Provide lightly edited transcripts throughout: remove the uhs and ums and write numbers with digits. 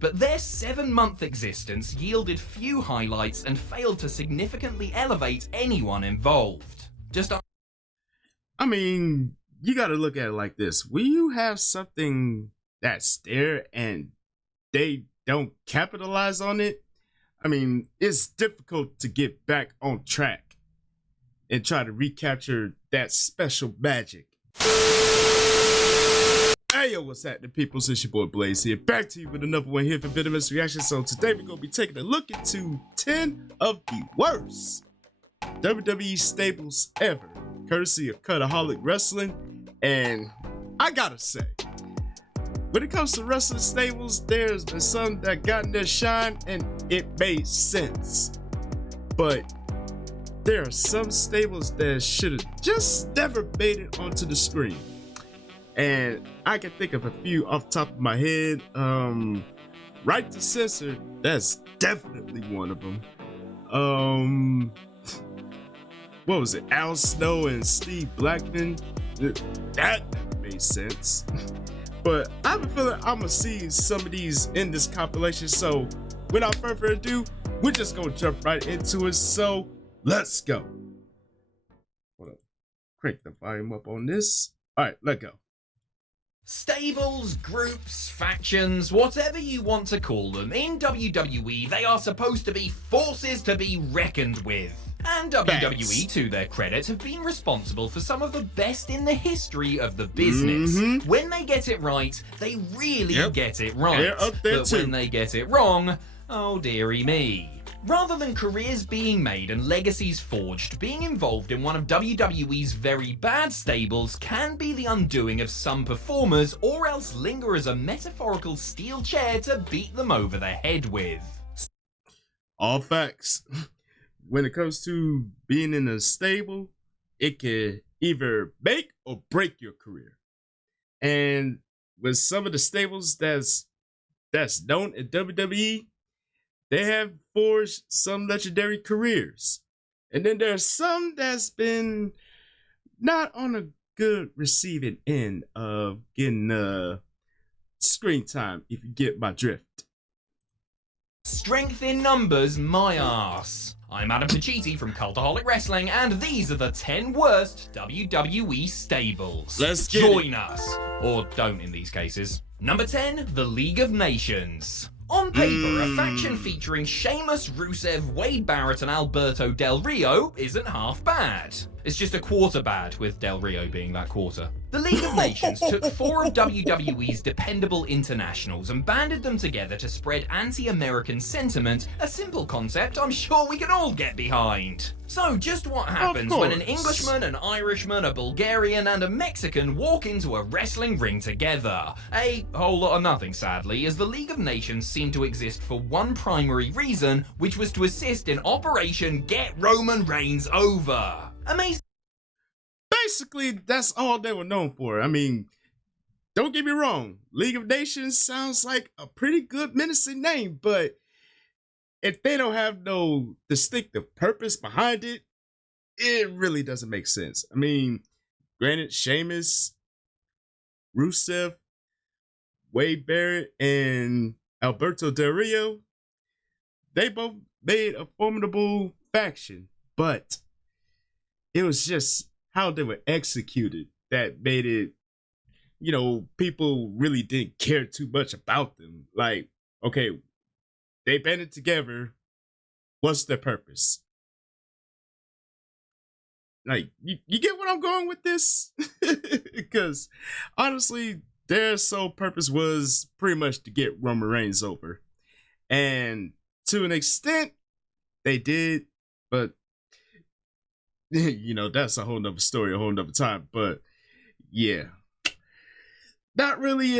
But their 7-month existence yielded few highlights and failed to significantly elevate anyone involved. I mean, you gotta look at it like this. When you have something that's there and they don't capitalize on it, I mean, it's difficult to get back on track and try to recapture that special magic. Hey yo, what's happening, people? It's your boy Blaze here, back to you with another one here for Venomous Reaction. So today we're gonna be taking a look into 10 of the worst WWE stables ever, courtesy of Cutaholic Wrestling. And I gotta say, when it comes to wrestling stables, there's been some that gotten their shine and it made sense. But there are some stables that should have just never made it onto the screen. And I can think of a few off the top of my head. Right to Censor, that's definitely one of them. What was it? Al Snow and Steve Blackman. That made sense. But I have a feeling I'm gonna see some of these in this compilation. So without further ado, we're just gonna jump right into it. So let's go. Hold up. Crank the volume up on this. All right, let go. Stables, groups, factions, whatever you want to call them, in WWE they are supposed to be forces to be reckoned with. And WWE, to their credit, have been responsible for some of the best in the history of the business. When they get it right, they really get it right. They're up there but too. When they get it wrong, oh dearie me. Rather than careers being made and legacies forged, being involved in one of WWE's very bad stables can be the undoing of some performers, or else linger as a metaphorical steel chair to beat them over the head with. All facts. When it comes to being in a stable, it can either make or break your career. And with some of the stables that's known in WWE, they have forged some legendary careers. And then there's some that's been not on a good receiving end of getting screen time, if you get my drift. Strength in numbers, my arse. I'm Adam Pacitti from Cultaholic Wrestling, and these are the 10 worst WWE stables. Let's get Join us. Or don't in these cases. Number 10, the League of Nations. On paper, a faction featuring Sheamus, Rusev, Wade Barrett, and Alberto Del Rio isn't half bad. It's just a quarter bad, with Del Rio being that quarter. The League of Nations took 4 of WWE's dependable internationals and banded them together to spread anti-American sentiment, a simple concept I'm sure we can all get behind. So just what happens when an Englishman, an Irishman, a Bulgarian, and a Mexican walk into a wrestling ring together? A whole lot of nothing, sadly, as the League of Nations seemed to exist for one primary reason, which was to assist in Operation Get Roman Reigns Over. Amazing. Basically, that's all they were known for. I mean, don't get me wrong, League of Nations sounds like a pretty good menacing name, but if they don't have no distinctive purpose behind it, it really doesn't make sense. I mean, granted, Sheamus, Rusev, Wade Barrett, and Alberto Del Rio, they both made a formidable faction, but it was just how they were executed that made it, you know, people really didn't care too much about them. Like, okay, they banded together. What's their purpose? Like, you get what I'm going with this? Because honestly, their sole purpose was pretty much to get Roman Reigns over. And to an extent, they did, but you know, that's a whole nother story, a whole nother time. But yeah, not really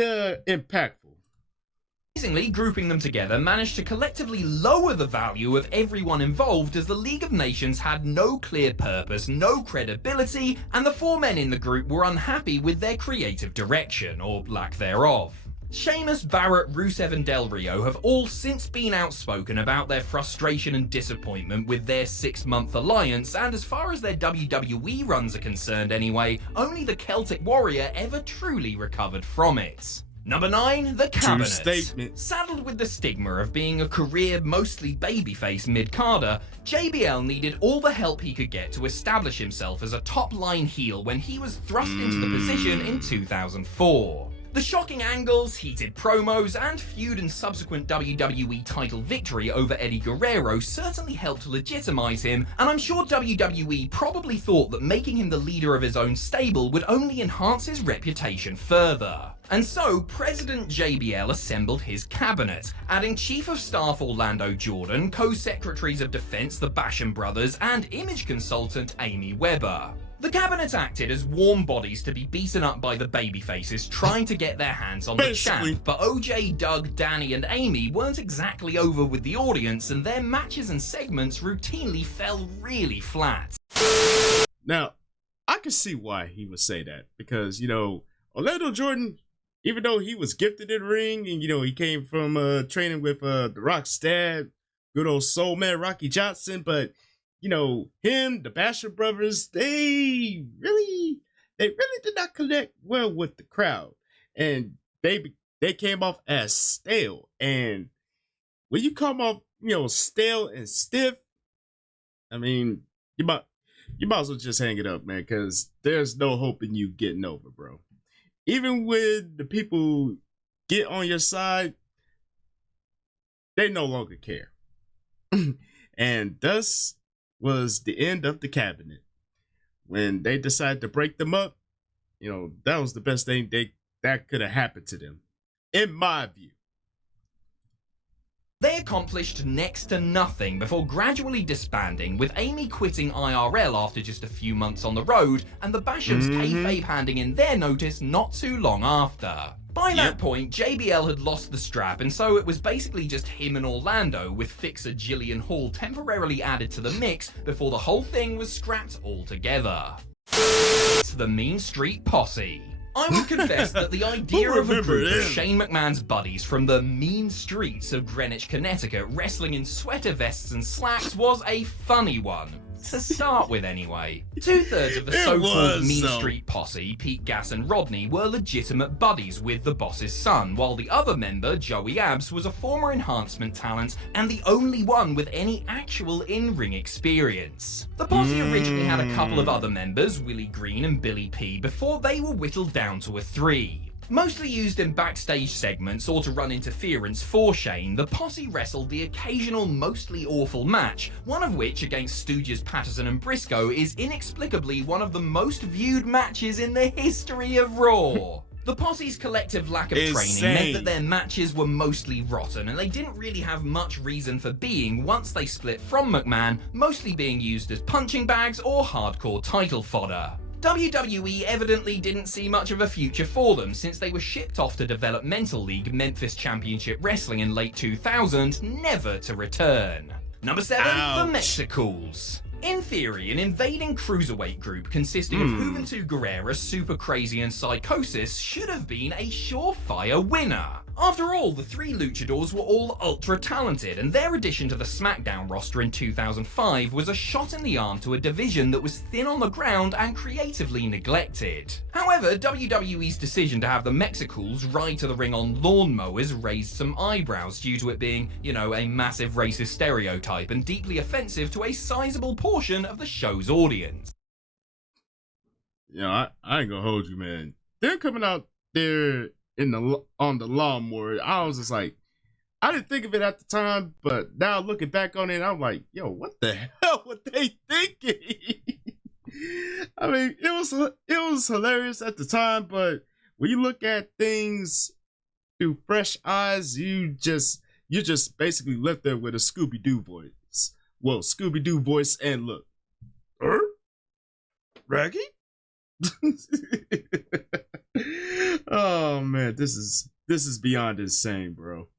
impactful. Amazingly, grouping them together managed to collectively lower the value of everyone involved, as the League of Nations had no clear purpose, no credibility, and the 4 men in the group were unhappy with their creative direction, or lack thereof. Sheamus, Barrett, Rusev, and Del Rio have all since been outspoken about their frustration and disappointment with their 6-month alliance, and as far as their WWE runs are concerned anyway, only the Celtic Warrior ever truly recovered from it. Number 9, the True Cabinet. statement. Saddled with the stigma of being a career mostly babyface mid-carder, JBL needed all the help he could get to establish himself as a top-line heel when he was thrust into the position in 2004. The shocking angles, heated promos, and feud and subsequent WWE title victory over Eddie Guerrero certainly helped legitimize him, and I'm sure WWE probably thought that making him the leader of his own stable would only enhance his reputation further. And so, President JBL assembled his cabinet, adding Chief of Staff Orlando Jordan, Co-Secretaries of Defense the Basham brothers, and image consultant Amy Weber. The cabinet acted as warm bodies to be beaten up by the babyfaces trying to get their hands on the champ, but OJ, Doug, Danny, and Amy weren't exactly over with the audience, and their matches and segments routinely fell really flat. Now, I can see why he would say that, because, Orlando Jordan, even though he was gifted in the ring, and, he came from training with The Rock's dad, good old soul man Rocky Johnson, but him, the Basham brothers, they really did not connect well with the crowd, and they came off as stale. And when you come off, stale and stiff, I mean, you might as well just hang it up, man, because there's no hope in you getting over, bro. Even when the people get on your side, they no longer care, and thus was the end of the cabinet. When they decided to break them up, that was the best thing that could have happened to them, in my view. They accomplished next to nothing before gradually disbanding, with Amy quitting IRL after just a few months on the road, and the Bashams kayfabe handing in their notice not too long after. By that point, JBL had lost the strap, and so it was basically just him and Orlando, with fixer Jillian Hall temporarily added to the mix before the whole thing was scrapped altogether. The Mean Street Posse. I would confess that the idea of a group of Shane McMahon's buddies from the mean streets of Greenwich, Connecticut wrestling in sweater vests and slacks was a funny one. To start with, anyway. 2/3 of the so-called Mean Street Posse, Pete Gas and Rodney, were legitimate buddies with the boss's son, while the other member, Joey Abs, was a former enhancement talent and the only one with any actual in-ring experience. The posse originally had a couple of other members, Willie Green and Billy P, before they were whittled down to a 3. Mostly used in backstage segments or to run interference for Shane, the posse wrestled the occasional mostly awful match, one of which against Stooges Patterson and Briscoe is inexplicably one of the most viewed matches in the history of Raw. The posse's collective lack of training meant that their matches were mostly rotten, and they didn't really have much reason for being once they split from McMahon, mostly being used as punching bags or hardcore title fodder. WWE evidently didn't see much of a future for them, since they were shipped off to Developmental League Memphis Championship Wrestling in late 2000, never to return. Number 7, the Mexicools. In theory, an invading cruiserweight group consisting of Juventud Guerrera, Super Crazy, and Psychosis should have been a surefire winner. After all, the 3 luchadors were all ultra talented, and their addition to the SmackDown roster in 2005 was a shot in the arm to a division that was thin on the ground and creatively neglected. However, WWE's decision to have the Mexicools ride to the ring on lawnmowers raised some eyebrows due to it being, a massive racist stereotype and deeply offensive to a sizable portion of the show's audience. I ain't gonna hold you, man. They're coming out there on the lawnmower. I was just like, I didn't think of it at the time, but now looking back on it, I'm like, yo, what the hell were they thinking? I mean, it was hilarious at the time, but when you look at things through fresh eyes, you just basically left there with a Scooby-Doo voice. Well, Scooby-Doo voice and look. Raggy? Oh man, this is beyond insane, bro.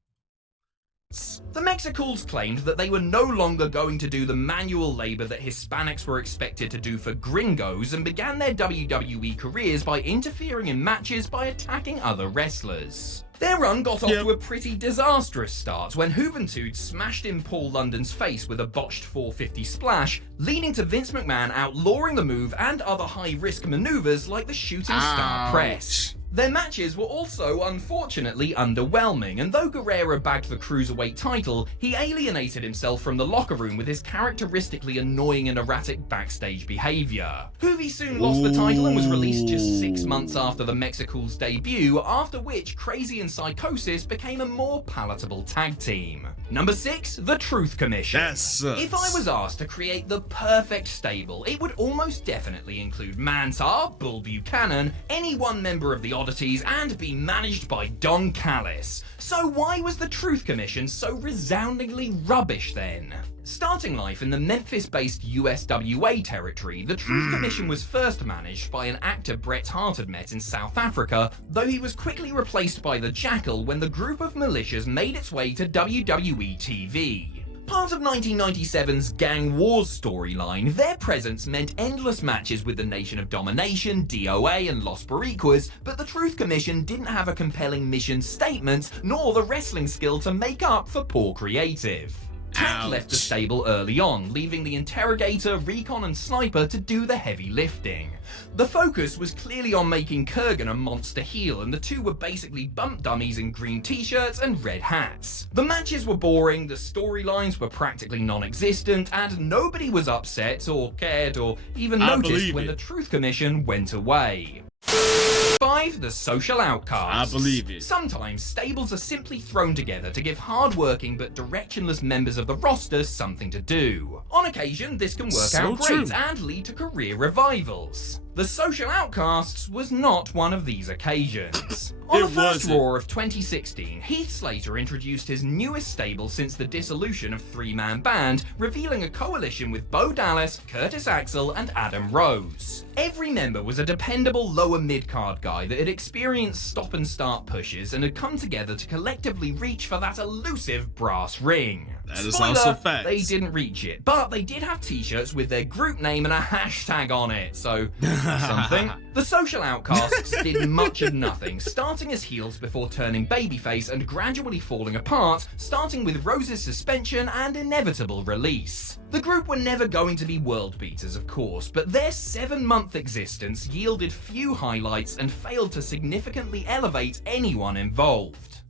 The Mexicools claimed that they were no longer going to do the manual labor that Hispanics were expected to do for gringos, and began their WWE careers by interfering in matches by attacking other wrestlers. Their run got off to a pretty disastrous start when Juventud smashed in Paul London's face with a botched 450 splash, leading to Vince McMahon outlawing the move and other high-risk maneuvers like the shooting star press. Their matches were also unfortunately underwhelming, and though Guerrero bagged the Cruiserweight title, he alienated himself from the locker room with his characteristically annoying and erratic backstage behaviour. Juvi soon lost the title and was released just 6 months after the Mexical's debut, after which Crazy and Psychosis became a more palatable tag team. Number 6, the Truth Commission. That sucks. If I was asked to create the perfect stable, it would almost definitely include Mantar, Bull Buchanan, any one member of the Oddities, and be managed by Don Callis. So why was the Truth Commission so resoundingly rubbish then? Starting life in the Memphis-based USWA territory, the Truth Commission was first managed by an actor Bret Hart had met in South Africa, though he was quickly replaced by the Jackal when the group of militias made its way to WWE TV. Part of 1997's Gang Wars storyline, their presence meant endless matches with the Nation of Domination, DOA, and Los Boricuas, but the Truth Commission didn't have a compelling mission statement, nor the wrestling skill to make up for poor creative. Tack left the stable early on, leaving the Interrogator, Recon, and Sniper to do the heavy lifting. The focus was clearly on making Kurgan a monster heel, and the two were basically bump dummies in green t-shirts and red hats. The matches were boring, the storylines were practically non-existent, and nobody was upset or cared or even noticed when the Truth Commission went away. 5. The Social Outcasts. I believe it. Sometimes stables are simply thrown together to give hard-working but directionless members of the roster something to do. On occasion, this can work out great and lead to career revivals. The Social Outcasts was not one of these occasions. On the first Raw of 2016, Heath Slater introduced his newest stable since the dissolution of three-man band, revealing a coalition with Bo Dallas, Curtis Axel, and Adam Rose. Every member was a dependable lower mid-card guy that had experienced stop-and-start pushes and had come together to collectively reach for that elusive brass ring. That is also facts. They didn't reach it, but they did have t-shirts with their group name and a hashtag on it, so something. The Social Outcasts did much of nothing, starting as heels before turning babyface and gradually falling apart, starting with Rose's suspension and inevitable release. The group were never going to be world beaters, of course, but their 7-month existence yielded few highlights and failed to significantly elevate anyone involved.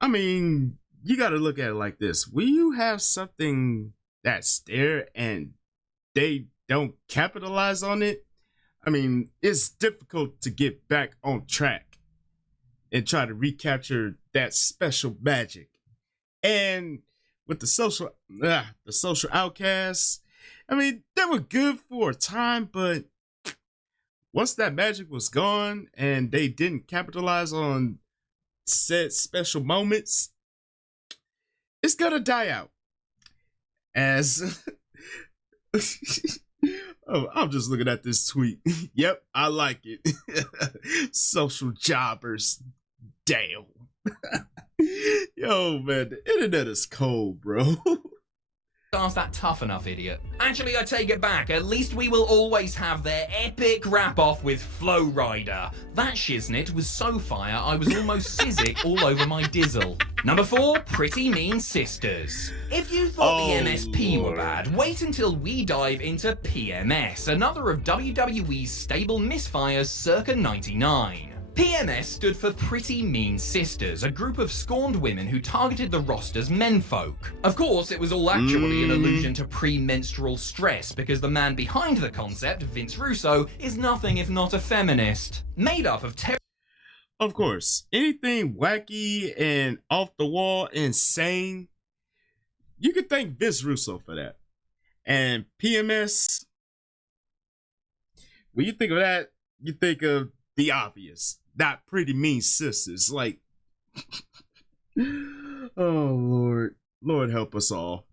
I mean, you gotta look at it like this. When you have something that's there and they don't capitalize on it, I mean, it's difficult to get back on track and try to recapture that special magic. And with the social outcasts, I mean, they were good for a time, but once that magic was gone and they didn't capitalize on said special moments, it's gonna die out. As oh, I'm just looking at this tweet. Yep, I like it. Social jobbers. Damn. Yo, man, the internet is cold, bro. Ask that tough enough, idiot. Actually, I take it back. At least we will always have their epic wrap-off with Flow Rider. That shiznit was so fire, I was almost sizzic all over my dizzle. Number 4, Pretty Mean Sisters. If you thought the MSP were bad, wait until we dive into PMS, another of WWE's stable misfires circa 99. PMS stood for Pretty Mean Sisters, a group of scorned women who targeted the roster's menfolk. Of course, it was all actually an allusion to premenstrual stress, because the man behind the concept, Vince Russo, is nothing if not a feminist. Made up of Of course, anything wacky and off the wall insane, you could thank Vince Russo for that. And PMS, when you think of that, you think of the obvious. Not Pretty Mean Sisters. Like, oh Lord help us all.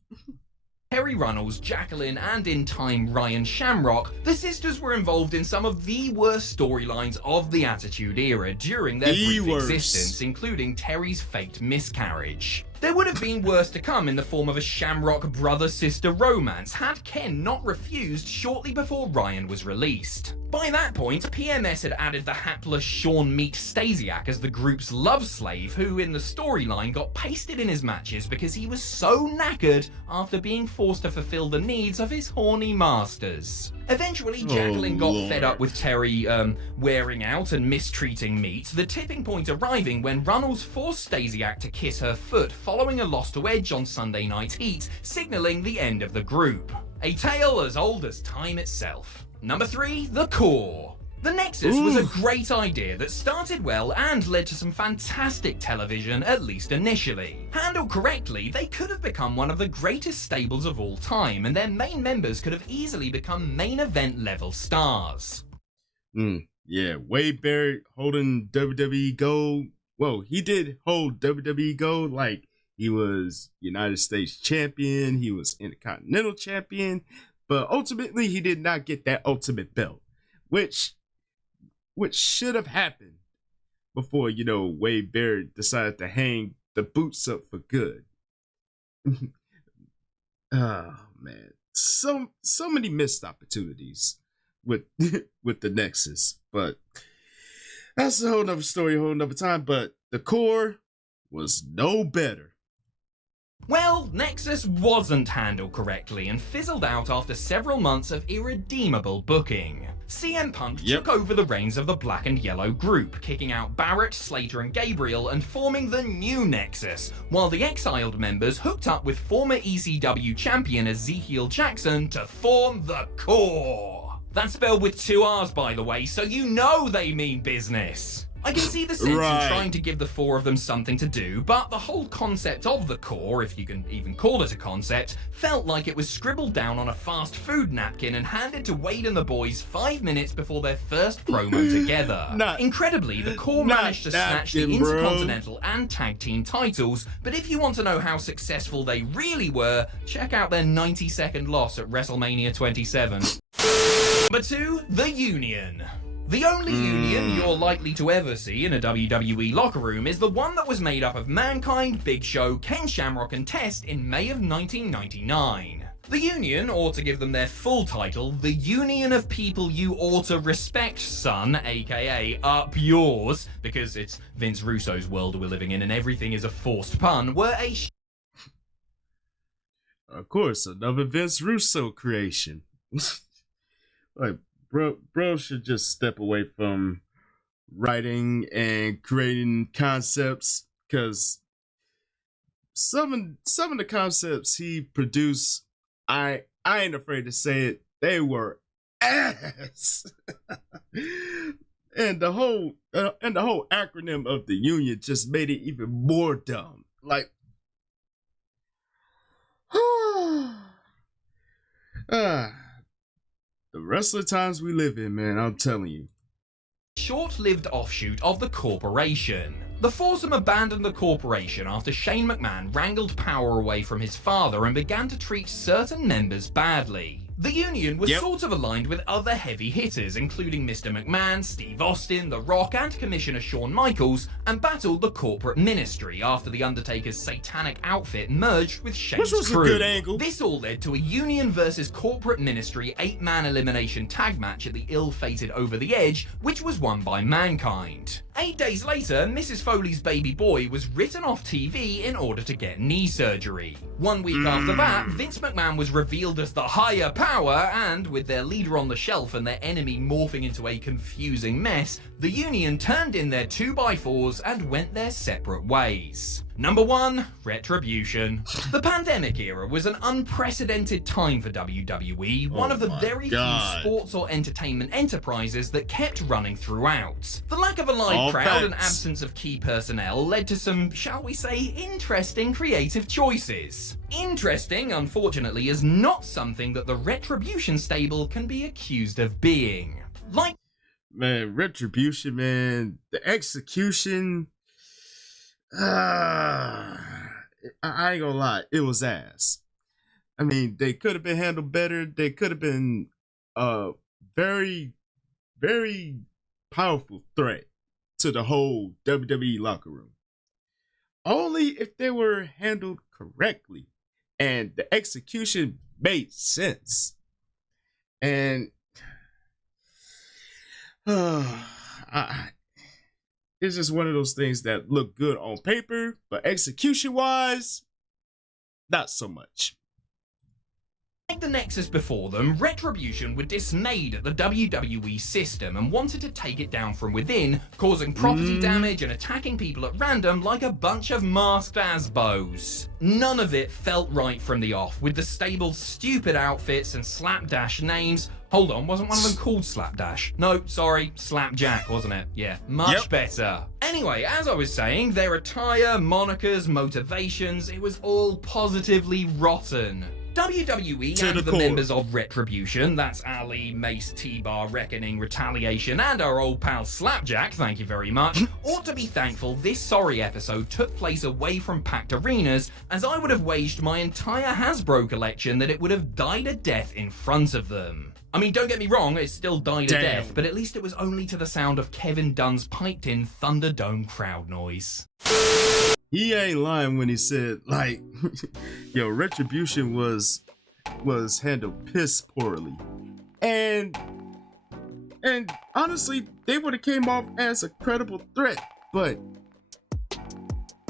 Terry Runnels, Jacqueline, and in time Ryan Shamrock, the sisters were involved in some of the worst storylines of the Attitude Era during their brief existence, including Terry's faked miscarriage. There would have been worse to come in the form of a shamrock brother-sister romance had Ken not refused shortly before Ryan was released. By that point, PMS had added the hapless Sean Meat Stasiak as the group's love slave, who in the storyline got pasted in his matches because he was so knackered after being forced to fulfill the needs of his horny masters. Eventually, Jacqueline got fed up with Terry wearing out and mistreating Meat, the tipping point arriving when Runnels forced Stasiak to kiss her foot following a loss to Edge on Sunday Night Heat, signalling the end of the group. A tale as old as time itself. Number 3, The Core. The Nexus was a great idea that started well and led to some fantastic television, at least initially. Handled correctly, they could have become one of the greatest stables of all time, and their main members could have easily become main event level stars. Yeah, Wade Barrett holding WWE gold. Well, he did hold WWE gold, like he was United States champion, he was Intercontinental champion, but ultimately he did not get that ultimate belt, which should have happened before, Wade Barrett decided to hang the boots up for good. Oh man, so many missed opportunities with with the Nexus, but that's a whole nother story, a whole nother time. But the Core was no better. Well, Nexus wasn't handled correctly and fizzled out after several months of irredeemable booking. CM Punk took over the reins of the Black and Yellow group, kicking out Barrett, Slater and Gabriel and forming the new Nexus, while the exiled members hooked up with former ECW champion Ezekiel Jackson to form the Core. That's spelled with 2 R's, by the way, so you know they mean business. I can see the sense in trying to give the 4 of them something to do, but the whole concept of the Core, if you can even call it a concept, felt like it was scribbled down on a fast food napkin and handed to Wade and the boys 5 minutes before their first promo together. Incredibly, the Core managed to snatch the Intercontinental and Tag Team titles, but if you want to know how successful they really were, check out their 90-second loss at WrestleMania 27. Number 2, The Union. The only union you're likely to ever see in a WWE locker room is the one that was made up of Mankind, Big Show, Ken Shamrock and Test in May of 1999. The Union, or to give them their full title, the Union of People You Ought to Respect, Son, aka Up Yours, because it's Vince Russo's world we're living in and everything is a forced pun, were a Of course, another Vince Russo creation. Like, bro should just step away from writing and creating concepts, because some of the concepts he produced, I ain't afraid to say it, they were ass. and the whole acronym of the Union just made it even more dumb. Like, the rest of the times we live in, man, I'm telling you. Short-lived offshoot of the Corporation. The foursome abandoned the Corporation after Shane McMahon wrangled power away from his father and began to treat certain members badly. The Union was sort of aligned with other heavy hitters, including Mr. McMahon, Steve Austin, The Rock, and Commissioner Shawn Michaels, and battled the corporate ministry after The Undertaker's satanic outfit merged with Shane's crew. A good angle. This all led to a Union versus corporate ministry 8-man elimination tag match at the ill-fated Over the Edge, which was won by Mankind. 8 days later, Mrs. Foley's baby boy was written off TV in order to get knee surgery. 1 week after that, Vince McMahon was revealed as the higher power, and with their leader on the shelf and their enemy morphing into a confusing mess, the Union turned in their 2x4s and went their separate ways. Number 1, Retribution. The pandemic era was an unprecedented time for WWE, one of the very few sports or entertainment enterprises that kept running throughout. The lack of a live crowd and absence of key personnel led to some, shall we say, interesting creative choices. Interesting, unfortunately, is not something that the Retribution stable can be accused of being. Like, man, Retribution, man, the execution, I ain't gonna lie, it was ass. I mean, they could have been handled better. They could have been a very, very powerful threat to the whole WWE locker room. only if they were handled correctly and the execution made sense. And it's just one of those things that look good on paper, but execution wise, not so much. Like the Nexus before them, Retribution were dismayed at the WWE system and wanted to take it down from within, causing property damage and attacking people at random like a bunch of masked Asbos. None of it felt right from the off, with the stable's stupid outfits and slapdash names. Hold on, wasn't one of them called Slapdash? No, sorry, Slapjack, wasn't it? Yeah, much better. Anyway, as I was saying, their attire, monikers, motivations, it was all positively rotten. WWE and the members of Retribution, that's Ali, Mace, T-Bar, Reckoning, Retaliation, and our old pal Slapjack, thank you very much, ought to be thankful this sorry episode took place away from packed arenas, as I would have waged my entire Hasbro collection that it would have died a death in front of them. I mean, don't get me wrong, it still died a death, but at least it was only to the sound of Kevin Dunn's piped-in Thunderdome crowd noise. He ain't lying when he said, like, yo, Retribution was handled piss poorly. And honestly, they would have came off as a credible threat, but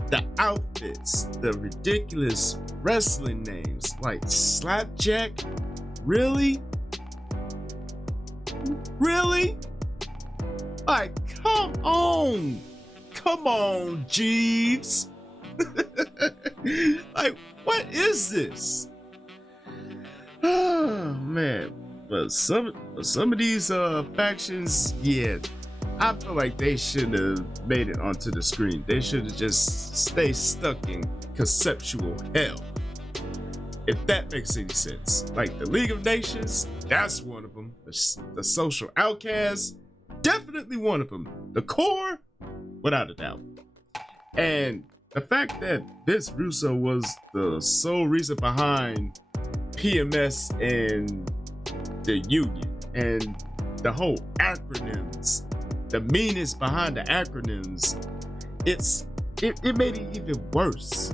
the outfits, the ridiculous wrestling names, like Slapjack, really? Really? Like, come on, Jeeves. Like, what is this? Oh man, but some of these factions, yeah, I feel like they should have made it onto the screen. They should have just stayed stuck in conceptual hell, if that makes any sense. Like the League of Nations, that's one of them. The Social Outcasts, definitely one of them. The Core, without a doubt. And the fact that Vince Russo was the sole reason behind PMS and the union and the whole acronyms, the meanings behind the acronyms, it made it even worse.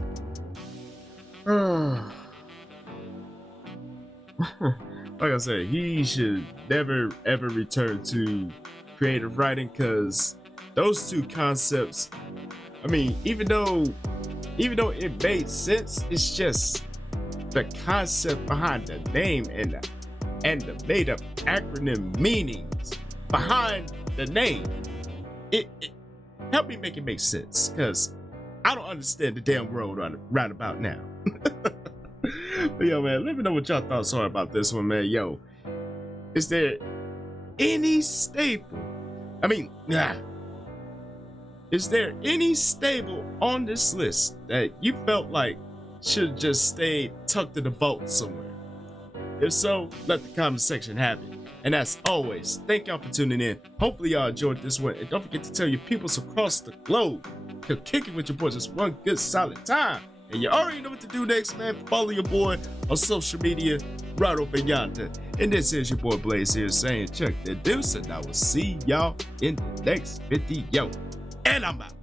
Like I said, he should never ever return to creative writing, because those two concepts, I mean, even though it made sense, it's just the concept behind the name and the made up acronym meanings behind the name. It help me make it make sense, because I don't understand the damn world right about now. But yo, man, let me know what y'all thoughts are about this one, man. Yo, is there any staple? I mean, is there any stable on this list that you felt like should just stay tucked in the vault somewhere? If so, let the comment section have it. And as always, thank y'all for tuning in. Hopefully y'all enjoyed this one. And don't forget to tell your peoples across the globe to kick it with your boys just one good solid time. And you already know what to do next, man. Follow your boy on social media right over yonder. And this is your boy Blaze here saying check the deuce, and I will see y'all in the next video. And I'm out.